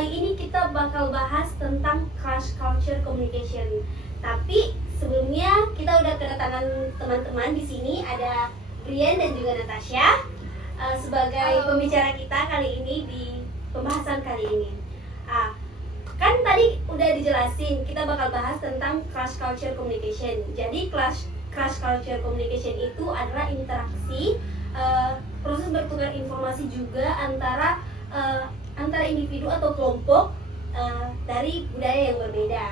kali ini kita bakal bahas tentang cross culture communication. Tapi sebelumnya kita udah kedatangan teman-teman di sini, ada Brian dan juga Natasha sebagai pembicara kita kali ini di pembahasan kali ini. Kan tadi udah dijelasin kita bakal bahas tentang cross culture communication. Jadi cross culture communication itu adalah interaksi, proses bertukar informasi juga antara individu atau kelompok dari budaya yang berbeda.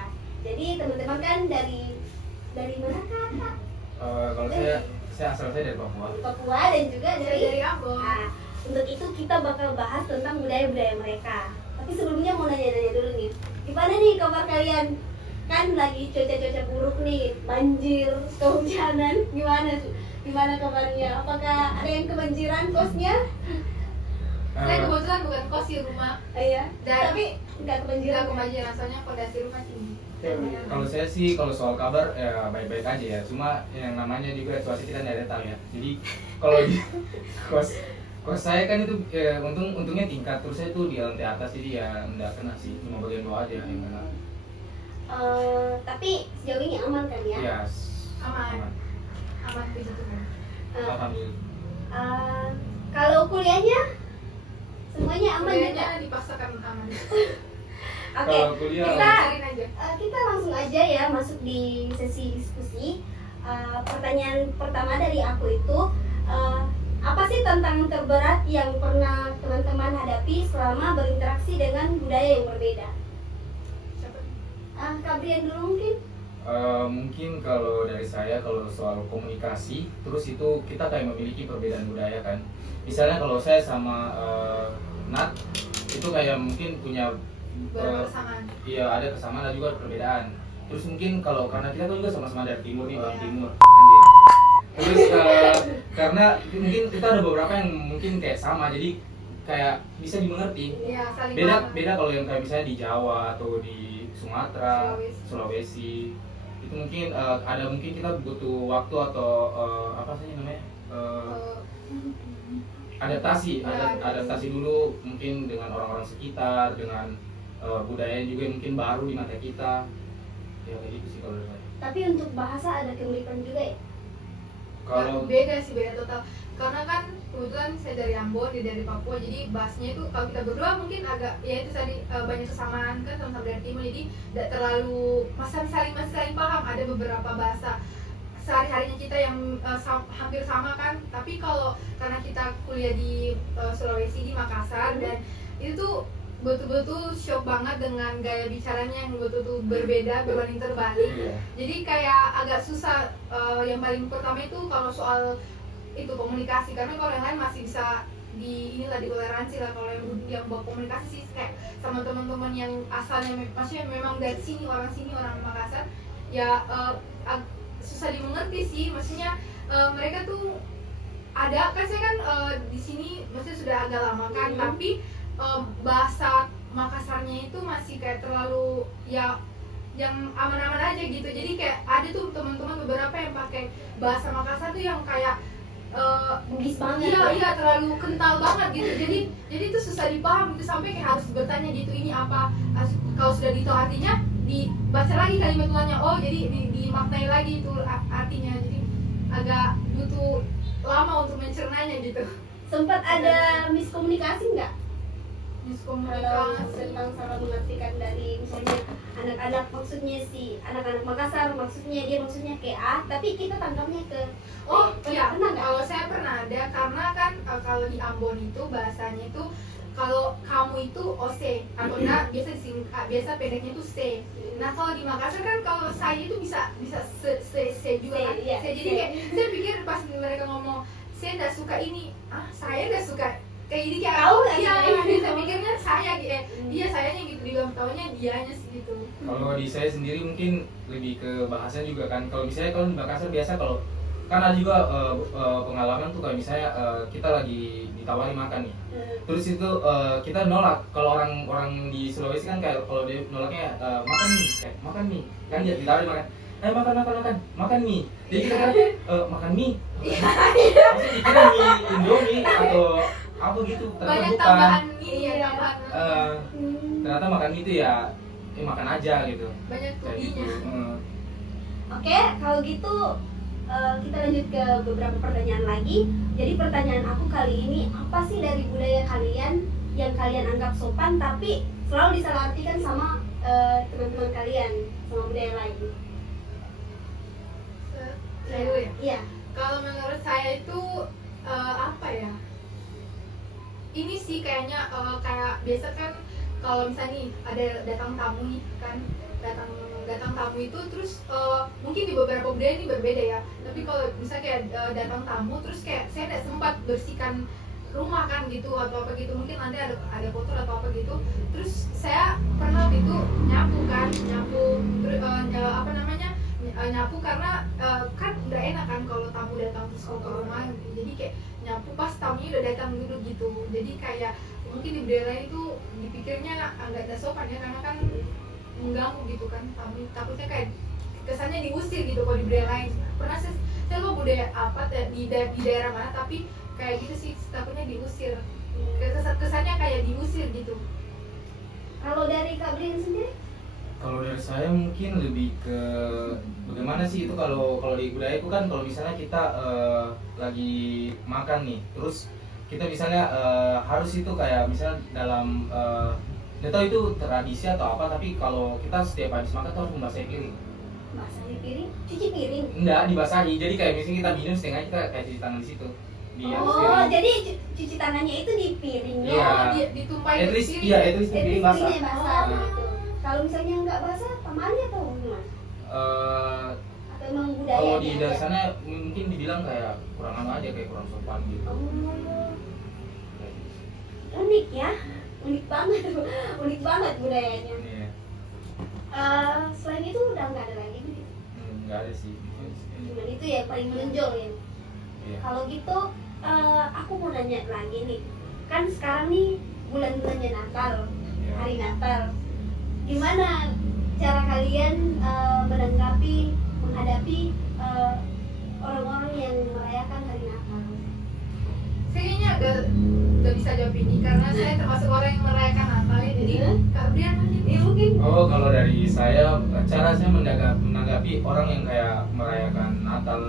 Jadi teman-teman kan dari mana kak? Kalau saya asal saya dari Papua dan juga dari Ambon. Untuk itu kita bakal bahas tentang budaya-budaya mereka. Tapi sebelumnya mau nanya-nanya dulu nih, gimana nih kabar kalian? Kan lagi cuaca buruk nih, banjir, kehujanan, gimana kabarnya? Apakah ada yang kebanjiran kosnya? Saya kebetulan bukan kos di rumah. Iya. Tapi nggak kebanjiran. soalnya fondasi rumah tinggi. Kalau saya sih kalau soal kabar ya baik-baik aja ya. Cuma yang namanya juga cuaca kita nggak ada tahu ya. Jadi kalau di kos saya kan itu untungnya tingkat, terus saya tuh di lantai atas, jadi ya nggak kena sih, cuma bagian bawah aja yang kena. Tapi sejauh ini aman kan ya? Ya, Aman puji Tuhan. Alhamdulillah. Kalau kuliahnya semuanya aman juga? Kuliahnya dipaksakan aman. Oke, Kalau kuliah Cariin aja. kita langsung aja ya masuk di sesi diskusi. Pertanyaan pertama dari aku itu, apa sih tantangan terberat yang pernah teman-teman hadapi selama berinteraksi dengan budaya yang berbeda? Kak Brian dulu mungkin? Mungkin kalau dari saya, kalau soal komunikasi, terus itu kita kayak memiliki perbedaan budaya kan. Misalnya kalau saya sama Nat, itu kayak mungkin punya Berkesamaan. iya ada kesamaan, ada juga perbedaan. Terus mungkin kalau karena kita kan juga sama-sama dari timur nih, Bang Timur. Anjir. Terus karena mungkin kita ada beberapa yang mungkin kayak sama, jadi kayak bisa dimengerti. Iya, saling paham. Beda kalau yang kayak misalnya di Jawa atau di Sumatera, Sulawesi. Itu mungkin mungkin kita butuh waktu atau apa sih namanya? Adaptasi dulu mungkin dengan orang-orang sekitar, dengan budaya juga mungkin baru di mata kita. Ya kayak gitu sih kalau dari saya. Tapi untuk bahasa ada kemiripan juga ya? Kalau beda total. Karena kan kebetulan saya dari Ambon, dia dari Papua, jadi bahasanya itu kalau kita berdua mungkin agak ya itu tadi banyak kesamaan kan sama-sama dari timur, jadi tidak terlalu masih saling paham. Ada beberapa bahasa sehari-harinya kita yang hampir sama kan, tapi kalau karena kita kuliah di Sulawesi, di Makassar, dan itu tuh betul-betul shock banget dengan gaya bicaranya yang betul-betul berbeda, berbanding terbalik. Jadi kayak agak susah. Yang paling pertama itu kalau soal itu komunikasi, karena kalau yang lain masih bisa ditoleransi lah. Kalau yang buat komunikasi sih kayak sama teman-teman yang asalnya maksudnya memang dari sini, orang Makassar ya, susah dimengerti sih. Maksudnya mereka tuh ada kan, saya kan di sini maksudnya sudah agak lama kan, tapi bahasa Makassarnya itu masih kayak terlalu ya yang aman-aman aja gitu. Jadi kayak ada tuh teman-teman beberapa yang pakai bahasa Makassar tuh yang kayak Bugis banget. Iya, terlalu kental banget gitu. Jadi itu susah dipaham gitu, sampai kayak harus bertanya gitu, ini apa? Kalau sudah gitu artinya dibaca lagi kalimat ulannya. Oh, jadi dimaknai lagi itu artinya. Jadi agak butuh lama untuk mencernanya gitu. Sempat ada miskomunikasi nggak? Miskomunikasi Tentang salah mengartikan dari misalnya anak-anak, maksudnya si anak-anak Makassar maksudnya kayak A, tapi kita tangkapnya ke iya, pernah nggak? kalau saya pernah ada, karena kan kalau di Ambon itu bahasanya itu kalau kamu itu OC atau enggak biasa pendeknya itu C. Nah kalau di Makassar kan kalau saya itu bisa C juga kan. Iya, Jadi kayak saya pikir pas mereka ngomong saya nggak suka ini, saya nggak suka kayak ini, kayak Tahu nggak iya, sih? saya pikirnya saya iya sayanya gitu, di dalam tahunya dianya sih gitu. Kalau di saya sendiri mungkin lebih ke bahasa juga kan. Kalau misalnya kalau di Makassar biasa kalau kan ada juga pengalaman tuh kayak misalnya kita lagi ditawari makan nih. Terus itu kita nolak. Kalau orang di Sulawesi kan kayak kalau dia nolaknya makan nih. Kan dia ditawari makan. Makan mie. Jadi kita kan makan mie. Maksudnya dikira mie Indomie atau apa gitu, ternyata banyak bukan. tambahan ini ya, Iya. tambahan Ternyata makan itu ya makan aja gitu, banyak kayak gitu. tubinya. Oke, kalau gitu kita lanjut ke beberapa pertanyaan lagi. Jadi pertanyaan aku kali ini, apa sih dari budaya kalian yang kalian anggap sopan tapi selalu disalahartikan sama teman-teman kalian, sama budaya lain? Saya dulu ya. Iya. Kalau menurut saya itu apa ya? Ini sih kayaknya kayak biasa kan kalau misalnya nih ada datang tamu nih kan, datang tamu itu terus mungkin di beberapa budaya ini berbeda ya. Tapi kalau misalnya kayak datang tamu terus kayak saya tidak sempat bersihkan rumah kan gitu atau apa gitu, mungkin nanti ada kotor atau apa gitu. Terus saya pernah itu nyapu terus apa namanya nyapu karena kan udah enak kan kalau tamu datang terus ke rumah gitu. Jadi kayak nyapu pas tamunya udah datang dulu gitu. Jadi kayak mungkin di budaya lain itu dipikirnya agak tidak sopan ya, karena kan mengganggu gitu kan tamu, takutnya kayak kesannya diusir gitu kalau di budaya lain. Pernah saya lupa budaya apa di daerah mana, tapi kayak gitu sih, takutnya diusir, kesannya kayak diusir gitu. Kalau dari Kak Brin sendiri? Kalau dari saya mungkin lebih ke bagaimana sih itu kalau di budaya itu kan kalau misalnya kita lagi makan nih, terus kita misalnya harus itu kayak misalnya dalam nggak tahu itu tradisi atau apa, tapi kalau kita setiap habis makan tuh harus membasahi piring. Basahi piring? Cuci piring? Enggak, dibasahi. Jadi kayak misalnya kita minum setengah kita kayak cuci tangan di situ. Di atas Oh, piring. jadi cuci tangannya itu di piringnya. Iya. Ditumpahin At di least piring. iya, at least di piring basah. Piringnya basah Nah. gitu. Kalau misalnya nggak basah, pamannya tuh gimana? Atau emang budaya? Kalau di daerah sana mungkin dibilang kayak kurang anu aja, kayak kurang sopan gitu. Oh, unik ya, unik banget, unik banget budayanya. Iya. Selain itu udah nggak ada lagi gitu. Nggak ada sih. Cuman itu ya paling menonjol ya. Iya. Kalau gitu, aku mau nanya lagi nih. Kan sekarang nih bulan-bulannya Natal, Iya. hari Natal. Gimana cara kalian menghadapi orang-orang yang merayakan hari Natal? Saya kayaknya agak bisa jawab ini karena saya termasuk orang yang merayakan Natal ya. Jadi Kak Brian mungkin Ya mungkin. Oh, kalau dari saya, cara saya menanggapi orang yang kayak merayakan Natal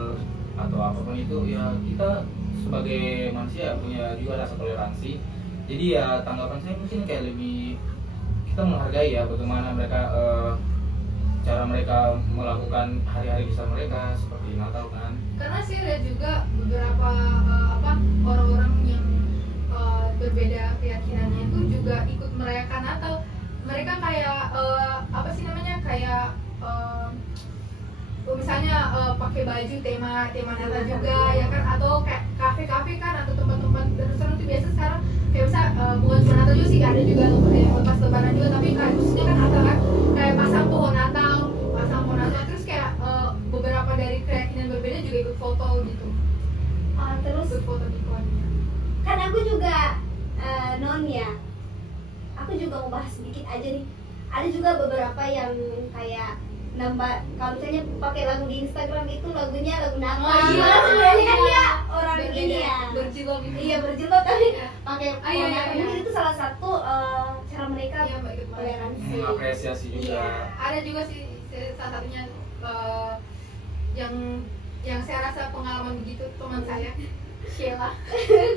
atau apapun itu, ya kita sebagai manusia punya juga rasa toleransi. Jadi ya tanggapan saya mungkin kayak lebih kita menghargai ya bagaimana mereka cara mereka melakukan hari-hari besar mereka seperti Natal kan. karena saya lihat juga beberapa orang-orang yang berbeda keyakinannya itu juga ikut merayakan Natal. Mereka kayak apa sih namanya, kayak misalnya pakai baju tema Natal juga ya kan, atau kayak kafe kan atau tempat-tempat restoran itu biasa sekarang kayak bisa bukan cuma Natal juga sih, ada juga yang lepas lebaran juga, tapi kayak khususnya kan Natal kan kayak pasang pohon Natal terus kayak beberapa dari keyakinan berbeda juga ikut foto gitu, Terus ikut foto di pohonnya. kan aku juga non ya. Aku juga mau bahas sedikit aja nih. Ada juga beberapa yang kayak nambah, kalau misalnya pakai lagu di Instagram itu lagunya lagu Natal. Oh, iya. Sebenarnya kan dia orang Berbeda, ini ya. berjilbab gitu. Iya berjilbab tapi Iya. pakai Ah, iya, pohon iya, Natal. iya. Mungkin itu salah satu cara mereka Iya, Mbak, ikut merayakan. toleransi. Mengapresiasi juga. Iya. Ada juga sih salah satunya yang saya rasa pengalaman begitu, teman saya Sheila,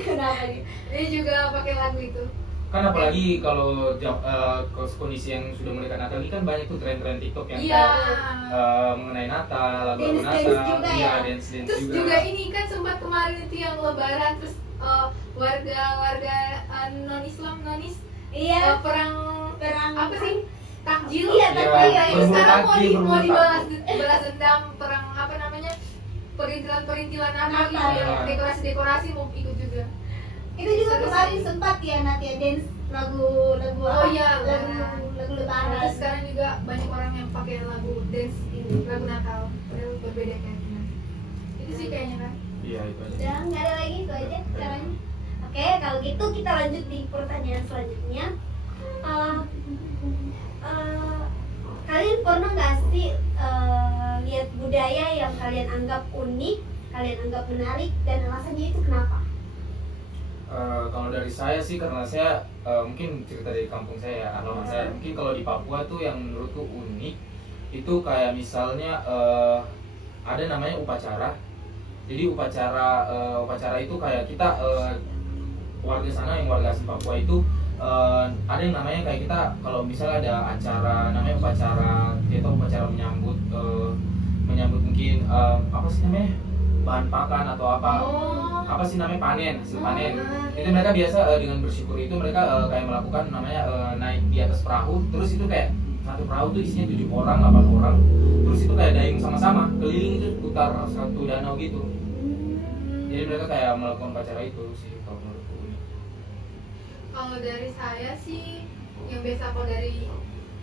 Kenapa nih? dia juga pakai lagu itu. Kan apalagi kalau kondisi yang sudah mendekati Natal ini kan banyak tuh tren-tren TikTok yang Iya. kayak mengenai Natal, lagu-lagu Dance-dance Natal, juga iya ya. dance Terus juga ini kan sempat kemarin itu yang Lebaran, terus warga non Islam Iya. perang apa sih, takjil. Iya, takjil. Iya, Berburu sekarang takjil, mau berburu dibalas dendam, perang apa namanya, perintilan apa gitu Natal. ya, dekorasi mau ikut juga. Itu juga kemarin sempat ya Natia dance lagu Oh apa? iya, lagu lebaran. Terus sekarang juga banyak orang yang pakai lagu dance ini, lagu Natal, padahal berbeda kayaknya. Itu sih kayaknya kan. Iya itu aja. Udah nggak ada lagi, itu aja caranya. Oke, kalau gitu kita lanjut di pertanyaan selanjutnya. Kalian pernah nggak sih lihat budaya yang kalian anggap unik, kalian anggap menarik, dan alasannya itu kenapa? Kalau dari saya sih, karena saya mungkin cerita dari kampung saya ya, alamat saya. Mungkin kalau di Papua tuh yang menurutku unik itu kayak misalnya ada namanya upacara. Jadi upacara itu kayak kita warga sana, yang warga asli Papua itu ada yang namanya kayak kita kalau misalnya ada acara namanya upacara, kita upacara menyambut mungkin apa sih namanya, bahan pakan atau apa sih namanya, panen, hasil panen. Itu mereka biasa dengan bersyukur itu mereka kayak melakukan namanya naik di atas perahu, terus itu kayak satu perahu tuh isinya 7 orang, 8 orang, terus itu kayak dayung sama-sama keliling itu putar satu danau gitu. Jadi mereka kayak melakukan upacara itu sih kalau menurutku. Kalau dari saya sih yang biasa,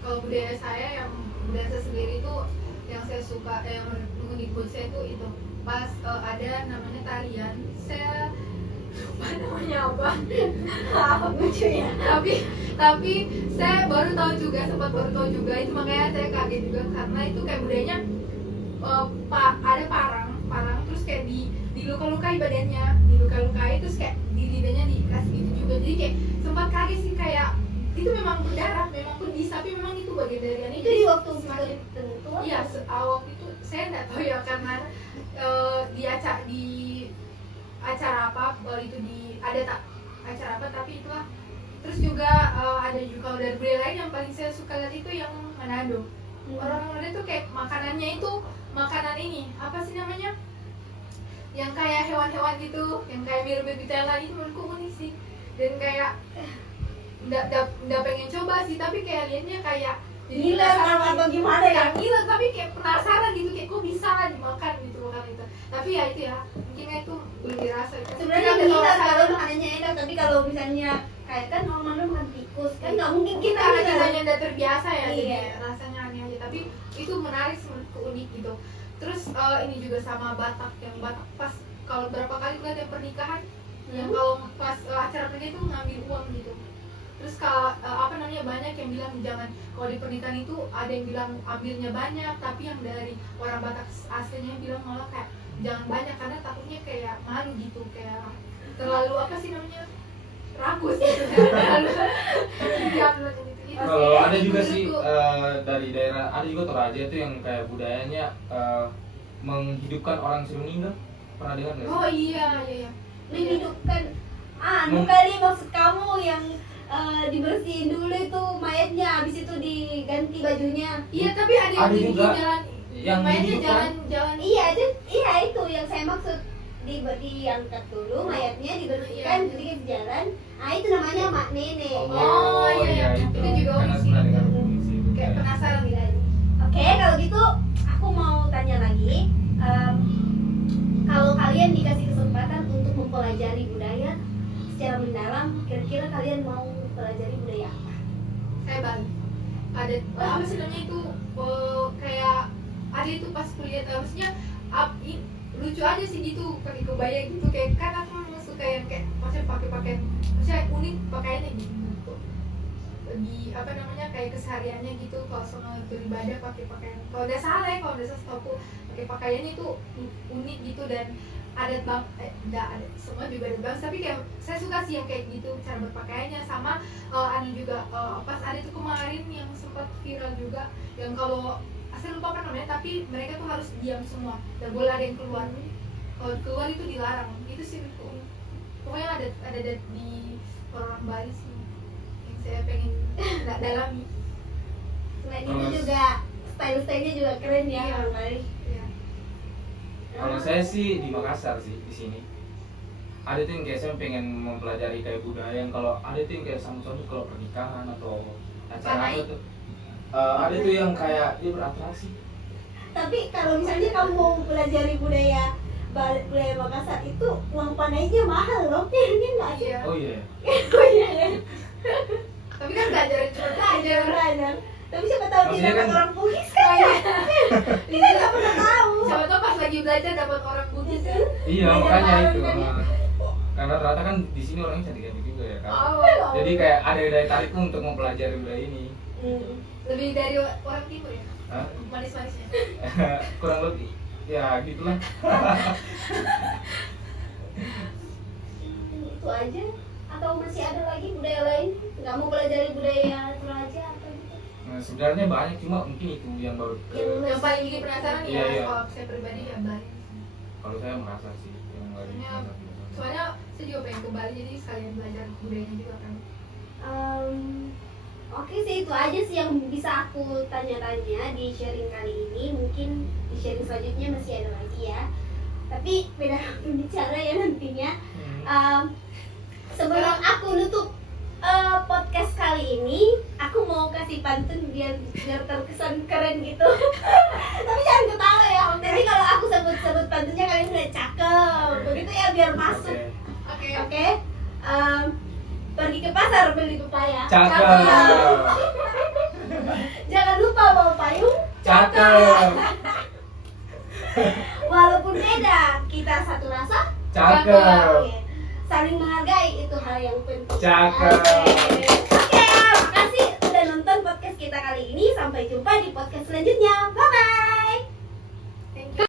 kalau budaya saya yang budaya saya sendiri itu yang saya suka, yang unik buat saya itu pas ada namanya tarian, saya lupa namanya apa lucu ya, tapi saya baru tahu juga, sempat baru tahu juga itu, makanya saya kaget juga karena itu kayak budayanya ada parang terus kayak diluka-lukai badannya, diluka-lukai terus kayak di lidahnya dikasih gitu juga, jadi kayak sempat kaget sih, kayak itu memang berdarah, memang pedis, tapi memang itu bagian dari Itu di waktu semakin tertentu. iya, waktu itu saya nggak tahu ya, karena di acara apa itu acara apa, tapi itulah. Terus juga ada juga kalau dari budaya lain yang paling saya suka lihat itu yang Manado. Orang Manado itu kayak makanannya itu makanan ini apa sih namanya, yang kayak hewan-hewan gitu, yang kayak mirip bitela itu, menurutku unik sih, dan kayak nggak pengen coba sih, tapi kayak liatnya kayak jadi Gila atau gimana ya? gila, tapi kayak penasaran gitu, kayak kok bisa dimakan gitu, makan itu. Tapi ya itu ya, mungkin itu belum dirasa. Sebenarnya gila kalau makanannya enak, tapi kalau misalnya kayak kan orang makan tikus kan nggak mungkin kita karena bisa. kitanya udah terbiasa ya, Iya. jadi rasanya aneh aja. Tapi itu menarik, menurutku unik gitu. Terus ini juga sama Batak, yang Batak pas kalau berapa kali lihat yang pernikahan, yang kalau pas acara pernikahan itu ngambil uang gitu. Terus kalau apa namanya, banyak yang bilang jangan, kalau di pernikahan itu ada yang bilang ambilnya banyak, tapi yang dari orang Batak aslinya bilang malah kayak jangan banyak karena takutnya kayak malu gitu, kayak terlalu apa sih namanya, rakus gitu. Terlalu diambil gitu. Kalau ada juga sih dari daerah, ada juga Toraja itu yang kayak budayanya menghidupkan orang sudah meninggal. Pernah dengar nggak sih? Oh iya. Menghidupkan kali maksud kamu yang dibersihin dulu itu mayatnya, habis itu diganti bajunya. Iya, tapi ada yang Ada bikin juga jalan, yang mainnya dihidupkan. jalan. Iya itu yang saya maksud, diangkat dulu mayatnya, dibersihkan, Iya. sedikit jalan. Ah itu namanya mak nenek. Oh, iya. itu Itu juga karena unik sih. pernah dengar unik sih. Kayak penasaran gitu. Oke, kalau gitu aku mau tanya lagi. Kalau kalian dikasih kesempatan untuk mempelajari budaya secara mendalam, kira-kira kalian mau pelajari budaya apa? Saya Bali. Ada apa sih namanya itu, kayak ada itu pas kuliah, maksudnya lucu aja sih gitu, pakai kebaya gitu, kayak kan aku memang suka yang kayak maksudnya pakai pakaian, maksudnya unik pakaiannya gitu. Di apa namanya, kayak kesehariannya gitu, kalau sama beribadah pakai pakaian, kalau udah salah ya, kalau udah setahu pakai pakaiannya itu unik gitu, dan adat ada semua juga ada bangsa, tapi kayak saya suka sih yang kayak gitu cara berpakaiannya. Sama ada juga pas ada itu kemarin yang sempat viral juga, yang kalau saya lupa apa namanya, tapi mereka tuh harus diam semua, dan boleh ada yang keluar. Kalau keluar itu dilarang. Itu sih pokoknya ada di orang Bali sih yang saya pengen dalami. Selain itu juga style-stylenya juga keren ya, Iya. orang Bali. Ya. Kalau saya sih di Makassar sih, di sini. Ada tuh yang kayak saya pengen mempelajari kayak budaya, yang kalau ada tuh yang kayak sambut-sambut kalau pernikahan atau acara apa tuh. Ada tuh yang kayak dia beratraksi. Tapi kalau misalnya kamu mau pelajari budaya Makassar itu uang panainya mahal loh, ini nggak sih? Iya. Oh iya. Oh iya. Tapi kan belajar cuma Belajar. Tapi siapa tahu Maksudnya kita dapat kan- orang Bugis kan ya? Kita nggak pernah tahu. Siapa tahu pas lagi belajar dapat orang Bugis kan. Iya, Belajar makanya bareng itu. kan ya? Karena ternyata kan di sini orangnya cantik-cantik juga ya kan. Oh, Jadi kayak ada daya tarikku untuk mempelajari budaya ini. lebih dari orang timur ya, Hah? manis-manisnya. Kurang lebih. Ya gitulah. itu aja atau masih ada lagi budaya lain? Nggak mau belajar budaya Toraja atau gitu? Nah, sebenarnya banyak, cuma mungkin itu yang baru Yang paling bikin penasaran Iya, ya iya. kalau saya pribadi ya Bali. kalau saya merasa sih yang lagi Soalnya saya juga pengen ke Bali jadi sekalian belajar budayanya juga kan. Oke sih, itu aja sih yang bisa aku tanya-tanya di sharing kali ini. Mungkin di sharing selanjutnya masih ada lagi ya, tapi beda pembicara ya nantinya. Sebelum aku nutup podcast kali ini, aku mau kasih pantun biar terkesan keren gitu. Tapi jangan ketawa ya. Nanti kalau aku sebut pantunnya kalian udah cakep, begitu ya biar masuk. Oke. Pergi ke pasar beli pepaya. Cakep. Jangan lupa bawa payung. Cakep. Walaupun beda, kita satu rasa. Cakep. Oke. Saling menghargai itu hal yang penting. Cakep. Oke.